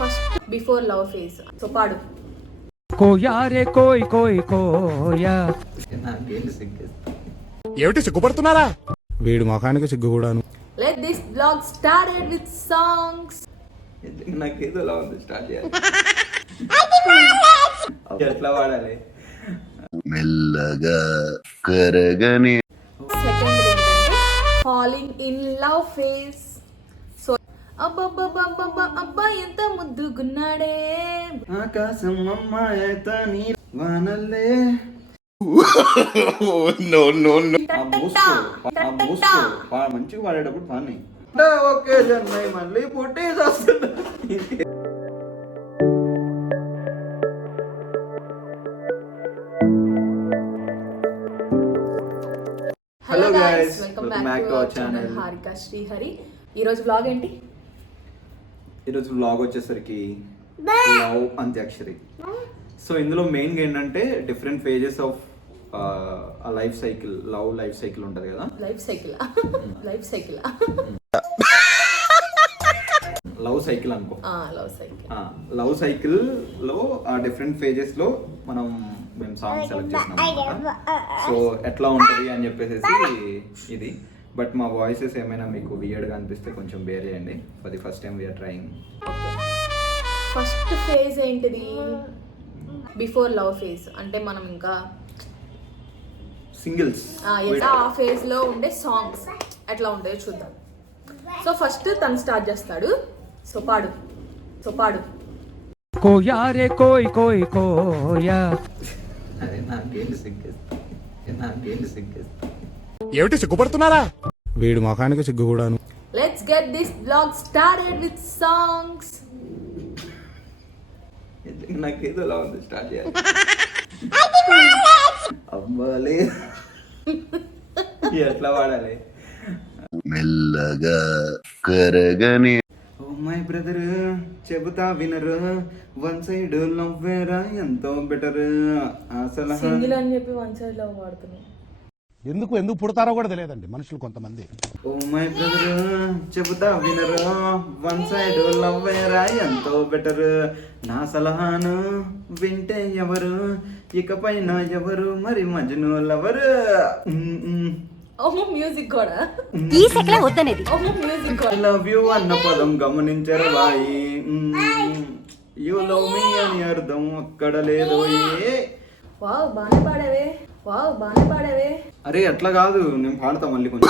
First before love phase. So పాడు. కోయా రే కోయ్ కోయ్ కోయా. ఏమిటి సిగ్గుపడుతున్నారా? వీడి ముఖానికి సిగ్గు కూడాను. Let this vlog started with songs. నాకేదో అలా ఉంది, స్టార్ట్ చేయాలి. ఎట్లా వాడాలి? మెల్లగా కరగని సెకండ్ ఏంటంటే falling in love phase. So అబ్బా ఎంత ముద్దుగున్నాడే. ఆకాశం అమ్మాయత నీ వానల్లే. మంచిగా పాడేటప్పుడు పాని ఓకే జన్మై మళ్ళీ పుట్టి వస్తున్నా. Hello Hello guys, guys, welcome welcome back back to to our our channel channel. Harika Srihari. ఈరోజు వ్లాగ్ ఏంటి? ఈరోజు వ్లాగ్ వచ్చేసరికి లవ్ అంత్యాక్షరి. సో ఇందులో మెయిన్గా ఏంటంటే different phases of life cycle, love life cycle ఉంటుంది కదా. లైఫ్ సైకిల్ లవ్ సైకిల్ అనుకో. లవ్ సైకిల్ లవ్ సైకిల్ లో డిఫరెంట్ ఫేజెస్ లో మేము సాంగ్ సెలెక్ట్ చేసినాం. సో ఎట్లా ఉంటుంది అని చెప్పేసి ఇది. బట్ మా వాయిసెస్ ఏమైనా మీకు వియర్డ్గా అనిపిస్తే కొంచెం బేర్ చేయండి. For the first time we're trying. First phase ఏంటిది? Before love phase. అంటే మనం ఇంకా సింగిల్స్ ఆ ఫేజ్ లో ఉండే సాంగ్స్ ఎట్లా ఉంటాయో చూద్దాం. సో ఫస్ట్ తను స్టార్ట్ చేస్తాడు. సో పాడు. కోయా రే కోయ్ కోయ్ కోయా. అదే నాకేంటి సిగ్గేస్తా. ఏమిటి సిగ్గుపడుతున్నారా? వీడి ముఖానికి సిగ్గు కూడాను. Let's get this vlog started with songs. నాకేదో అలా ఉంది, స్టార్ట్ చేయాలి. అమ్మాలి ఎట్లా వాడాలి? మెల్లగా కరగని ఓ మై బ్రదర్ చెబుతా వినరు, వన్ సైడ్ నవ్వేరా ఎంతో బెటర్. అసలు సింగిల్ అని చెప్పి వన్ సైడ్ లవ్ వాడుతున్నాం. ఎందుకు పుడతారో కూడా తెలియదండి మనుషులు కొంతమంది. ఓ మై బ్రదర్ చెబుతా వినరు, వన్ సైడ్ నవ్వేరా ఎంతో బెటర్. నా సలహాను వింటే ఎవరు, ఇకపైన ఎవరు మరి మజ్ను లవరు. మ్యూజిక్ కూడా ఈ సెకలే వద్దనేది. మ్యూజిక్ ఐ లవ్ యూ అన్న పదం గమనించరు వాయి. యూ లవ్ మీ అని అర్థం అక్కడ లేదు. వావ్ బానే పాడావే. అరే అట్లా కాదు, నేను పాడతా మళ్ళీ కొంచెం.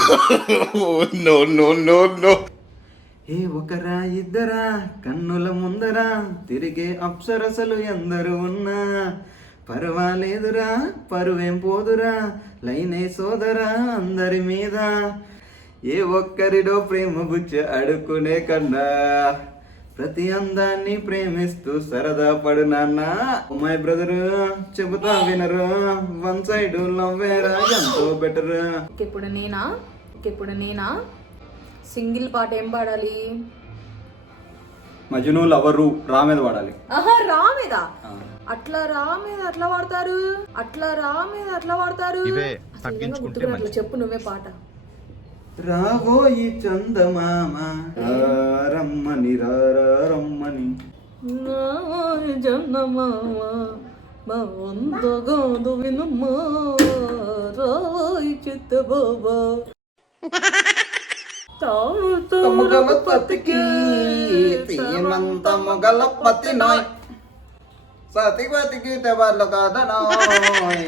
ఏ ఒకరా ఇద్దరా కన్నుల ముందరా తిరిగే అప్సరసలు ఎందరు ఉన్నా పర్వాలేదురా, పరువేం పోదురా, లైనే సోదరా అందరి మీద. ఏ ఒక్కరిడో ప్రేమ బుచ్చ అడుక్కునే కన్నా ప్రతి అందాన్ని ప్రేమిస్తూ సరదా పడు నాన్న. మై బ్రదర్ చెబుతా వినరు, వన్ సైడ్ నవ్వేరా ఎంతో బెటర్. ఇప్పుడు నేనా సింగిల్ పాట ఏం పాడాలి? మజ్ను లవరు రా మీద వాడాలి. రా మీద అట్లా వాడతారు. అట్లా చెప్పు నువ్వే పాట. రావోయి చందమామ రమ్మని రమ్మని మొగలపతి నాయ్ సతి బతికి వాళ్ళు కాదనాయ్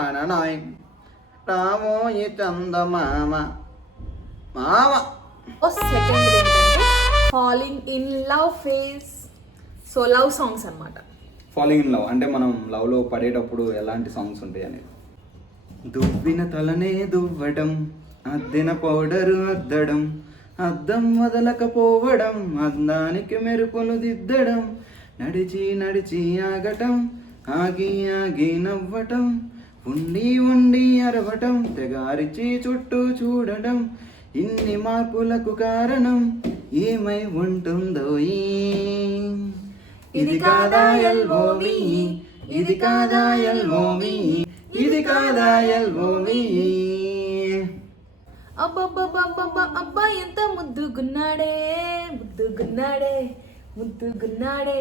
అననాయ్. రావోయి చందమామ మామ. సెకండ్ ఏంటంటే falling in love phase. So love songs అన్నమాట. ఫాలింగ్ ఇన్ లవ్ అంటే మనం లవ్ లో పడేటప్పుడు ఎలాంటి సాంగ్స్ ఉంటాయి అనేది. దువ్విన తలనే దువ్వడం, అద్దిన పౌడరు అద్దడం, అద్దం వదలకపోవడం, అందానికి మెరుపులు దిద్దడం, నడిచి ఆగటం, ఆగి నవ్వటం, ఉండి అరవటం, తెగారిచి చుట్టూ చూడటం, ఇన్ని మార్పులకు కారణం ఏమై ఉంటుందో. ఇది కాదా ఎల్ఓవి, ఇది కాదా ఎల్ఓవి, ఇది కాదా ఎల్ఓవి. అబ్బా ఎంత ముద్దుగున్నాడే. ముద్దుగున్నాడే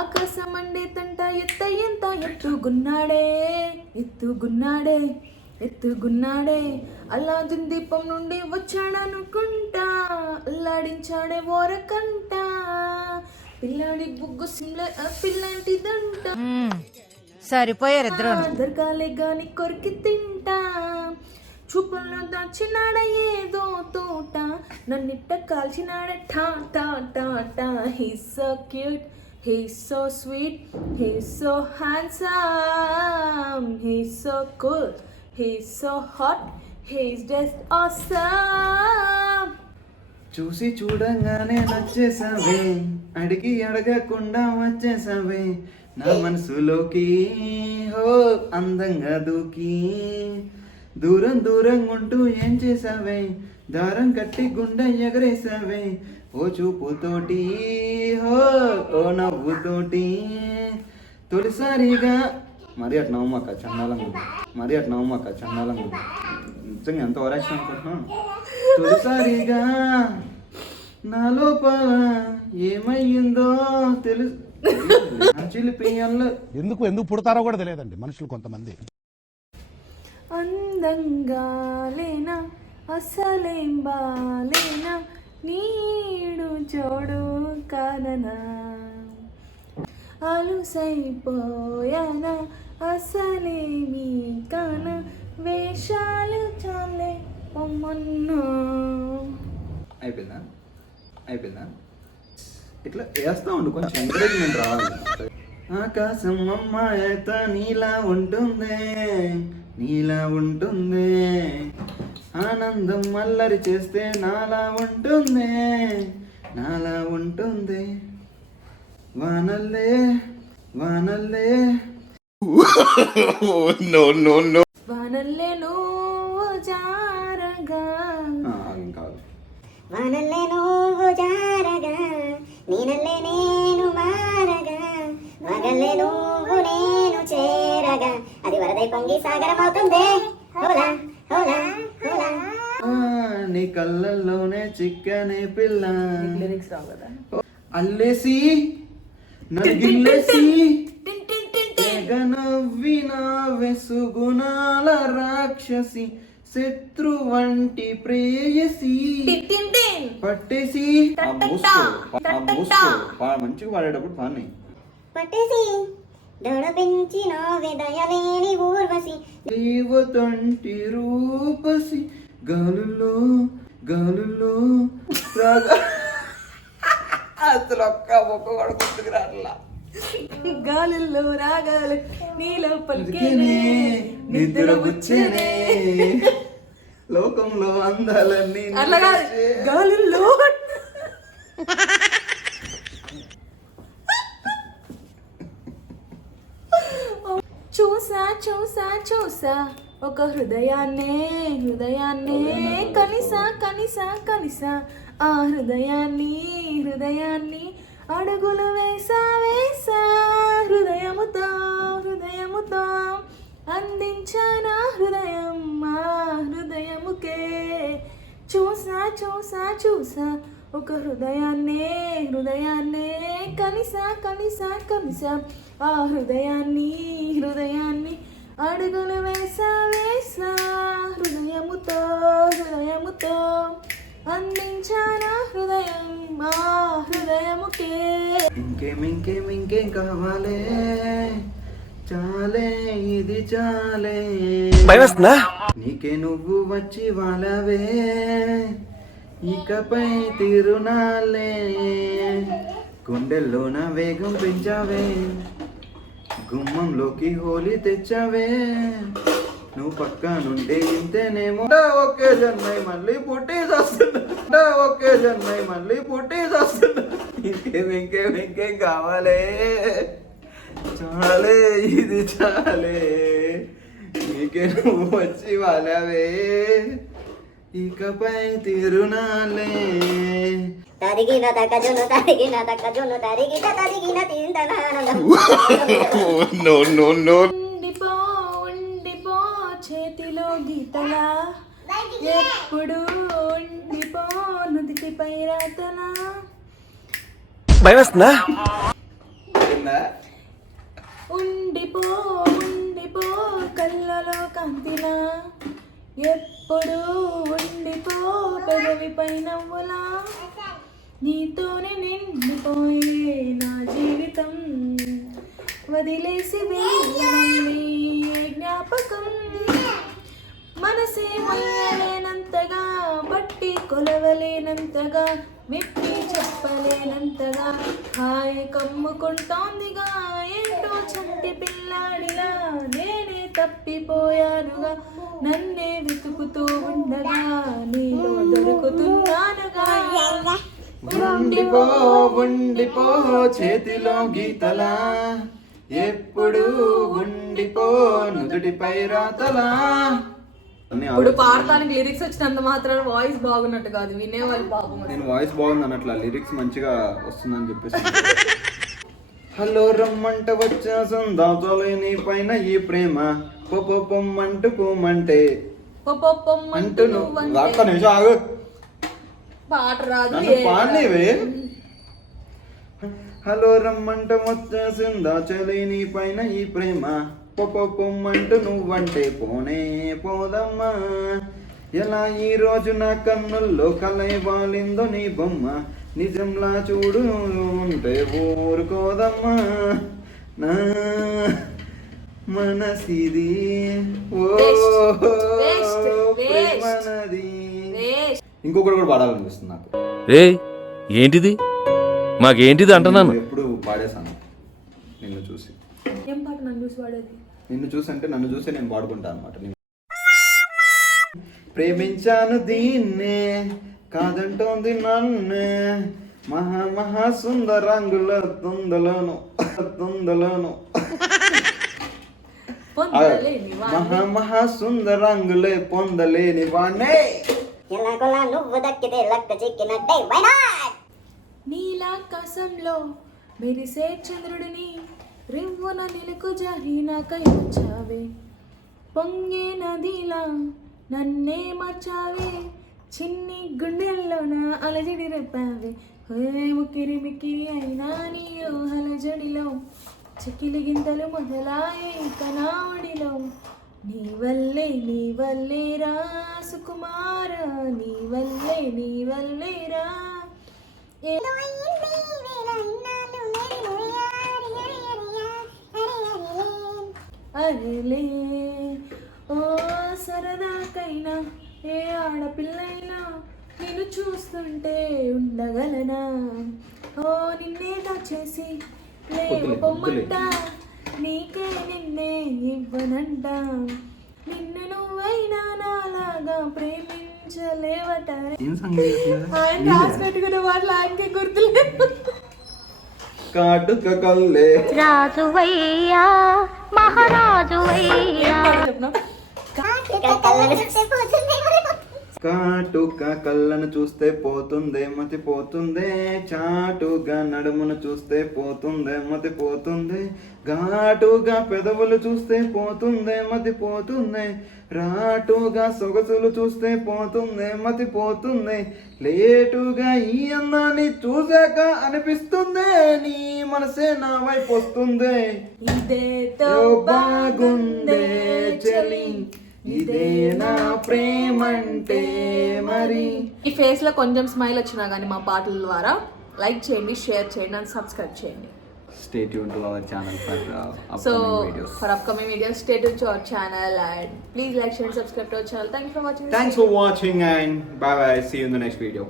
ఆకాశం అండే తంట ఎంత ఎత్తుగున్నాడే ఎత్తుగున్నాడే ఎత్తుగున్నాడే అల్లాదిన్ దీపం నుండి వచ్చాడనుకుంటా అల్లాడించాడే ఓరకంట పిల్లాడి బుగ్గు సిమ్ల పిల్లాంటిదంట సరిపోయారు ఇద్దరు దర్గాలే గాని కొరికి తింటా చూపుల్లో దాచినాడ ఏదో తోట నన్నిట్ట కాల్చినాడ ఠా టా టా టా he's so cute he's so sweet he's so handsome he's so cool he's so hot he's just awesome. చూసి చూడంగానే నచ్చేసావే, అడిగి అడగకుండా వచ్చేసావే నా మనసులోకి, హో అందంగా దూకి దూరం దూరంగా ఉంటూ ఏం చేసావే, దారం కట్టి గుండె ఎగరేసావే ఓ చూపుతోటి, హో ఓ నవ్వుతోటి. తొలిసారిగా మరి అటు నవ్వమాక చండాలంగా ఉంది, మరి అటు నవ్వమాక చండాలంగా ఉంది. నిజంగా ఎంత ఓరాక్షన్ అనుకుంటున్నాను. తొలిసారిగా నా లోపల ఏమయ్యిందో తెలుసు చిలిపియల్లో. ఎందుకు పుడతారో కూడా తెలియదండి మనుషులు కొంతమంది. అందంగా లేనా అసలేం బాలేనా నీడు జోడు కాదనా అలుసైపోయానా అసలేమీ కాన వేషాలు చాలే పొమ్మన్నా. అయిపోయిందా ఇట్లా వేస్తా ఉండు, కొంచెం ఎంకరేజ్మెంట్ రావాలి. ఆకాశం అమ్మాయత నీలా ఉంటుంది, ఆనందం అల్లరి చేస్తే నాలా ఉంటుంది. వానల్లే వానల్లే నువ్వు జారగా కాదు వానల్లే నువ్వు జారగా నీనల్లే నేను మారగా మగల్లే నువ్వు నేను చేరగా అది వరదై పొంగి సాగరమవుతుంది. హోలా హోలా హోలా నీ కళ్ళల్లోనే చిక్కనే పిల్ల లిరిక్స్ రావు కదా. అల్లేసి నగిల్లేసి నవ్విన వెసుగుణాల రాక్షసి శత్రు వంటి ప్రేయసి పట్టేసి మంచిగా పాడేటప్పుడు పాడినాయి. పట్టేసి దొడ పెంచిన విదయలేని ఊర్వశి దేవతంటి రూపసి గాలుల్లో రాగా అసలు ఒక్క మొక్క కూడా గుర్తుకు రాట్లా. గాలుల్లో రాగాలు నీలో పలికేనే నిద్ర బుచ్చేనే లోకంలో అందాలన్నీ అలాగా గాలుల్లో చూసా ఒక హృదయాన్నే కనిసా ఆ హృదయాన్ని అడుగులు వేసా హృదయముతో అందించానా హృదయం ఆ హృదయముకే. చూసా ఒక హృదయాన్నే కనిసా ఆ హృదయాన్ని అడుగులు వేసా హృదయముతో అందించానా హృదయం ఆ హృదయముకే. ఇంకేం కావాలే, చాలే ఇది చాలే, నీకే నువ్వు వచ్చి వాళ్ళవే ఇకపై తిరునాలే, గుండెల్లోన వేగం పెంచావే, గుమ్మంలోకి హోలీ తెచ్చావే, నువ్వు పక్క నుండి ఇంతేనేమో. ఒకే జన్మై మళ్ళీ పుట్టి వస్తున్నా. ఇంకేం కావాలే, చాలే ఇది చాలే, నీకే నువ్వు వచ్చి వాళ్ళవే ఇకపై తిరునాలే. తరిగిన తగ్గజును తరిగిన తింటనానందం. ఉండిపో చేతిలో గీతలా ఎప్పుడు ఉండిపో నుదిటిపై రాతలా ఉండిపో ఉండిపో కళ్ళలో కాంతిలా, ఎప్పుడు ఉండిపో పెదవిపై నవ్వులా, నీతోనే నిండిపోయే నా జీవితం, వదిలేసి వెళ్ళని జ్ఞాపకం, మనసే మొయ్యలేనంతగా, బట్టి కొలవలేనంతగా, విప్పి చెప్పలేనంతగా, హాయి కమ్ముకుంటోందిగా, ఏంటో చంటి పిల్లాడిలా, నేనే తప్పిపోయానుగా, నన్నే వెతుకుతూ ఉండగా, నీలో దొరుకుతున్నానుగా. ఉండిపో ఉండిపో చేతిలో గీతలా, ఎప్పుడు ఉండిపో నుదుటిపై రాతలా. ఇప్పుడు పాడటానికి లిరిక్స్ వచ్చినంత మాత్రాన వాయిస్ బాగున్నట్టు కాదు, వినేవాళ్ళు పాపం. నేను వాయిస్ బాగుంది అన్నట్ల, లిరిక్స్ మంచిగా వస్తుందని చెప్పేసి. హలో రమ్మంట వచ్చేసందాచాలి నీ పైన ఈ ప్రేమ, పొమ్మంటూ పోమంటే అంటూ నువ్వు ఒక్క నిమిషం ఆగు, పాట రాదు నన్ను పాడలేవే. హలో రమ్మంట వచ్చేసిందాచాలి నీ పైన ఈ ప్రేమ, పొమ్మంటూ నువ్వంటే పోనే పోదమ్మా, ఎలా ఈ రోజు నా కన్నుల్లో కలై వాలిందో నీ బొమ్మ, నిజంలా చూడు ఉంటే ఊరుకోదమ్మా, నా మనసిది ఓ ప్రేమనది. ఇంకొకటి కూడా పాడాలనిపిస్తుంది నాకు. రే ఏంటిది, మాకేంటిది అంటున్నాను. ఎప్పుడు పాడేశాను నిన్ను చూసి. ఏం పాట నన్ను చూసి పాడేది? నిన్ను చూసి అంటే నన్ను చూసి నేను పాడుకుంటాను అనమాట. ప్రేమించాను దీన్నే కాదంటోంది నన్నే, మహా సుందరంగుల తుందలను మహా సుందరంగులే పొందలేని వాణ్ణే. ఎలాగోలా నువ్వు దక్కితే లక్క చిక్కినట్టే, why not? నీలాకాశంలో మెరిసే చంద్రుడిని రివ్వున నిలుకు జాహీనాకై వచ్చావే, పొంగే నదిలా నన్నే మార్చావే, చిన్ని గుండెల్లోన అలజడి రేపావే, ముక్కిరి మిక్కిరి అయినా నీ ఊహల జడిలో, చిక్కిలి గింతలు మొదలాయే కనావడిలో, నీ వల్లే రా సుకుమార, నీ వల్లే రా. అరేలే ఓ సరదాకైనా ఏ ఆడపిల్లైనా నిన్ను చూస్తుంటే ఉండగలనా, ఓ నిన్నే దాచేసి లేవు పొమ్మంట, నీకే నిన్నే ఇవ్వనంట, నిన్ను నువ్వైనా నాలాగా ప్రేమించలేవట. ఆయన రాసి పెట్టుకున్న వాళ్ళు ఆయనకే గుర్తులేదు. కాటుక కల్లే రాజువయ్యా మహారాజువయ్యా, కాటుక కళ్ళను చూస్తే పోతుందే మతి పోతుందే, చాటుగా నడుమును చూస్తే పోతుందే మతి పోతుందే, ఘాటుగా పెదవులు చూస్తే పోతుందే మతి పోతుందే, రాటుగా సొగసులు చూస్తే పోతుందే మతి పోతుందే, లేటుగా ఈ అందాన్ని చూసాక అనిపిస్తుందే నీ మనసే నా వైపు వస్తుందే, ఇదేతో బాగుందే చలి ఇదే నా ప్రేమంటే మరి. ఈ ఫేస్ లో కొంచెం స్మైల్ వచ్చినా కానీ మా పాటల ద్వారా లైక్ చేయండి, షేర్ చేయండి అండ్ సబ్స్క్రైబ్ చేయండి. Stay tuned to our channel for upcoming videos. For upcoming videos, stay tuned to our channel and please like, share and subscribe to our channel. Thanks for watching. Thanks for watching and bye bye. See you in the next video.